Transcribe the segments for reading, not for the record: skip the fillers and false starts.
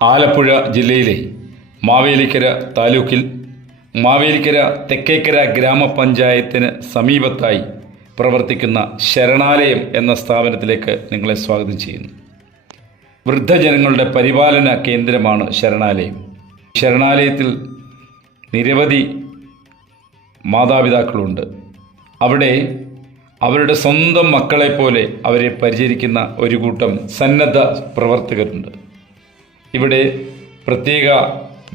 ആലപ്പുഴ ജില്ലയിലെ മാവേലിക്കര താലൂക്കിൽ മാവേലിക്കര തെക്കേക്കര ഗ്രാമപഞ്ചായത്തിന് സമീപത്തായി പ്രവർത്തിക്കുന്ന ശരണാലയം എന്ന സ്ഥാപനത്തിലേക്ക് നിങ്ങളെ സ്വാഗതം ചെയ്യുന്നു. വൃദ്ധജനങ്ങളുടെ പരിപാലന കേന്ദ്രമാണ് ശരണാലയം. ശരണാലയത്തിൽ നിരവധി മാതാപിതാക്കളുണ്ട്. അവിടെ അവരുടെ സ്വന്തം മക്കളെപ്പോലെ അവരെ പരിചരിക്കുന്ന ഒരു കൂട്ടം സന്നദ്ധ പ്രവർത്തകരുണ്ട്. ഇവിടെ പ്രത്യേക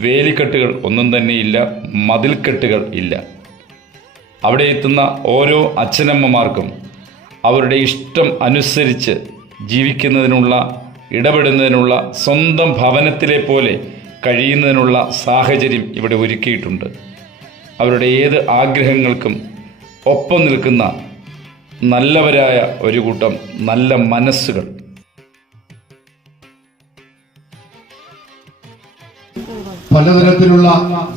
വേലിക്കെട്ടുകൾ ഒന്നും തന്നെയില്ല, മതിൽക്കെട്ടുകൾ ഇല്ല. അവിടെ എത്തുന്ന ഓരോ അച്ഛനമ്മമാർക്കും അവരുടെ ഇഷ്ടം അനുസരിച്ച് ജീവിക്കുന്നതിനുള്ള, ഇടപെടുന്നതിനുള്ള, സ്വന്തം ഭവനത്തിലെ പോലെ കഴിയുന്നതിനുള്ള സാഹചര്യം ഇവിടെ ഒരുക്കിയിട്ടുണ്ട്. അവരുടെ ഏത് ആഗ്രഹങ്ങൾക്കും ഒപ്പം നിൽക്കുന്ന നല്ലവരായ ഒരു കൂട്ടം നല്ല മനസ്സുകൾ. പലതരത്തിലുള്ള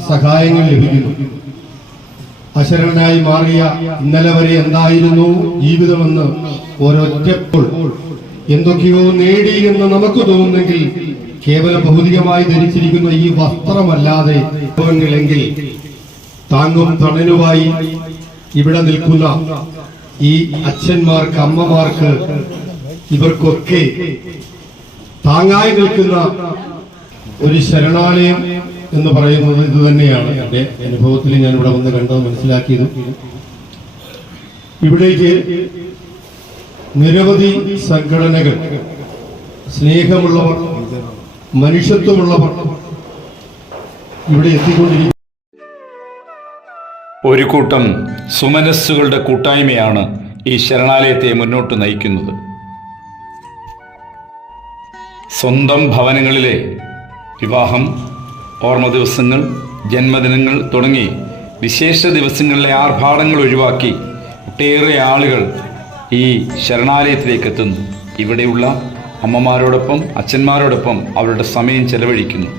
സഹായങ്ങൾ ലഭിക്കുന്നു. അശരണനായി മാറിയ ഇന്നലെ വരെ എന്തായിരുന്നു ജീവിതമെന്ന് ഒരൊറ്റപ്പോൾ എന്തൊക്കെയോ നേടി എന്ന് നമുക്ക് തോന്നുന്നെങ്കിൽ കേവല ഭൗതികമായി ധരിച്ചിരിക്കുന്ന ഈ വസ്ത്രമല്ലാതെ എങ്കിൽ താങ്ങും തണലുമായി ഇവിടെ നിൽക്കുന്ന ഈ അച്ഛന്മാർക്ക്, അമ്മമാർക്ക്, ഇവർക്കൊക്കെ താങ്ങായി നിൽക്കുന്ന ഒരു ശരണാലയം എന്ന് പറയുന്നത് ഇത് തന്നെയാണ്. എൻ്റെ അനുഭവത്തിൽ ഞാൻ ഇവിടെ വന്ന് കണ്ടത്, മനസ്സിലാക്കിയത്, ഇവിടേക്ക് നിരവധി സംഘടനകൾ, സ്നേഹമുള്ളവർ, മനുഷ്യത്വമുള്ളവർ ഇവിടെ എത്തിക്കൊണ്ടിരിക്കുന്നു. ഒരു കൂട്ടം സുമനസ്സുകളുടെ കൂട്ടായ്മയാണ് ഈ ശരണാലയത്തെ മുന്നോട്ട് നയിക്കുന്നത്. സ്വന്തം ഭവനങ്ങളിലെ വിവാഹം, ഓർമ്മ ദിവസങ്ങൾ, ജന്മദിനങ്ങൾ തുടങ്ങി വിശേഷ ദിവസങ്ങളിലെ ആർഭാടങ്ങൾ ഒഴിവാക്കി ഒട്ടേറെ ആളുകൾ ഈ ശരണാലയത്തിലേക്ക് എത്തുന്നു. ഇവിടെയുള്ള അമ്മമാരോടൊപ്പം, അച്ഛന്മാരോടൊപ്പം അവരുടെ സമയം ചെലവഴിക്കുന്നു.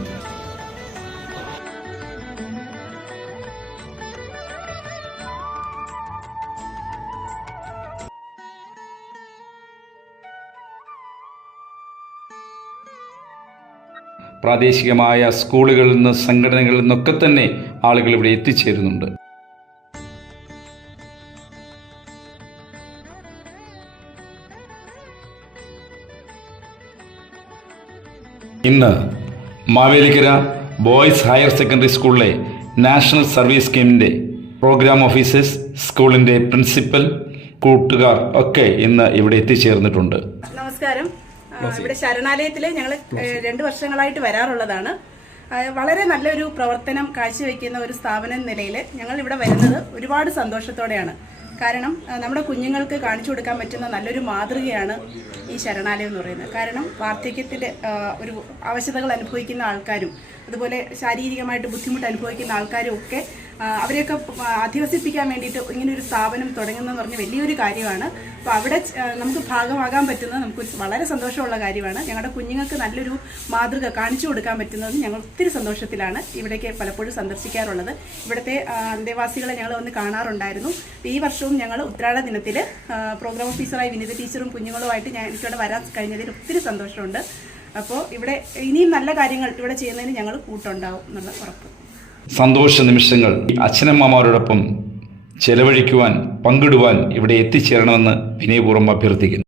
പ്രാദേശികമായ സ്കൂളുകളിൽ നിന്ന്, സംഘടനകളിൽ നിന്നൊക്കെ തന്നെ ആളുകൾ ഇവിടെ എത്തിച്ചേരുന്നുണ്ട്. ഇന്ന് മാവേലിക്കര ബോയ്സ് ഹയർ സെക്കൻഡറി സ്കൂളിലെ നാഷണൽ സർവീസ് സ്കീമിൻ്റെ പ്രോഗ്രാം ഓഫീസേഴ്സ്, സ്കൂളിൻ്റെ പ്രിൻസിപ്പൽ, കൂട്ടുകാർ ഒക്കെ ഇന്ന് ഇവിടെ എത്തിച്ചേർന്നിട്ടുണ്ട്. നമസ്കാരം. ഇവിടെ ശരണാലയത്തിൽ ഞങ്ങൾ 2 വർഷങ്ങളായിട്ട് വരാറുള്ളതാണ്. വളരെ നല്ലൊരു പ്രവർത്തനം കാഴ്ചവെക്കുന്ന ഒരു സ്ഥാപനം നിലയിൽ ഞങ്ങൾ ഇവിടെ വരുന്നത് ഒരുപാട് സന്തോഷത്തോടെയാണ്. കാരണം നമ്മുടെ കുഞ്ഞുങ്ങൾക്ക് കാണിച്ചു കൊടുക്കാൻ പറ്റുന്ന നല്ലൊരു മാതൃകയാണ് ഈ ശരണാലയം എന്ന് പറയുന്നത്. കാരണം വാർദ്ധക്യത്തിൻ്റെ ഒരു അവശതകൾ അനുഭവിക്കുന്ന ആൾക്കാരും, അതുപോലെ ശാരീരികമായിട്ട് ബുദ്ധിമുട്ട് അനുഭവിക്കുന്ന ആൾക്കാരും ഒക്കെ അവരെയൊക്കെ അധിവസിപ്പിക്കാൻ വേണ്ടിയിട്ട് ഇങ്ങനൊരു സ്ഥാപനം തുടങ്ങുന്നതെന്ന് പറഞ്ഞാൽ വലിയൊരു കാര്യമാണ്. അപ്പോൾ അവിടെ നമുക്ക് ഭാഗമാകാൻ പറ്റുന്നത് നമുക്ക് വളരെ സന്തോഷമുള്ള കാര്യമാണ്. ഞങ്ങളുടെ കുഞ്ഞുങ്ങൾക്ക് നല്ലൊരു മാതൃക കാണിച്ചു കൊടുക്കാൻ പറ്റുന്നത് ഞങ്ങൾ ഒത്തിരി സന്തോഷത്തിലാണ് ഇവിടേക്ക് പലപ്പോഴും സന്ദർശിക്കാറുള്ളത്. ഇവിടുത്തെ അന്തേവാസികളെ ഞങ്ങൾ വന്ന് കാണാറുണ്ടായിരുന്നു. ഈ വർഷവും ഞങ്ങൾ ഉത്രാട ദിനത്തിൽ പ്രോഗ്രാം ഓഫീസറായി വിനിത ടീച്ചറും കുഞ്ഞുങ്ങളുമായിട്ട് എനിക്കിവിടെ വരാൻ കഴിഞ്ഞതിൽ ഒത്തിരി സന്തോഷമുണ്ട്. അപ്പോൾ ഇവിടെ ഇനിയും നല്ല കാര്യങ്ങൾ ഇവിടെ ചെയ്യുന്നതിന് ഞങ്ങൾ കൂട്ടുണ്ടാവും എന്നുള്ള ഉറപ്പ്. സന്തോഷ നിമിഷങ്ങൾ അച്ഛനമ്മമാരോടൊപ്പം ചെലവഴിക്കുവാൻ, പങ്കിടുവാൻ ഇവിടെ എത്തിച്ചേരണമെന്ന് വിനയപൂർവ്വം അഭ്യർത്ഥിക്കുന്നു.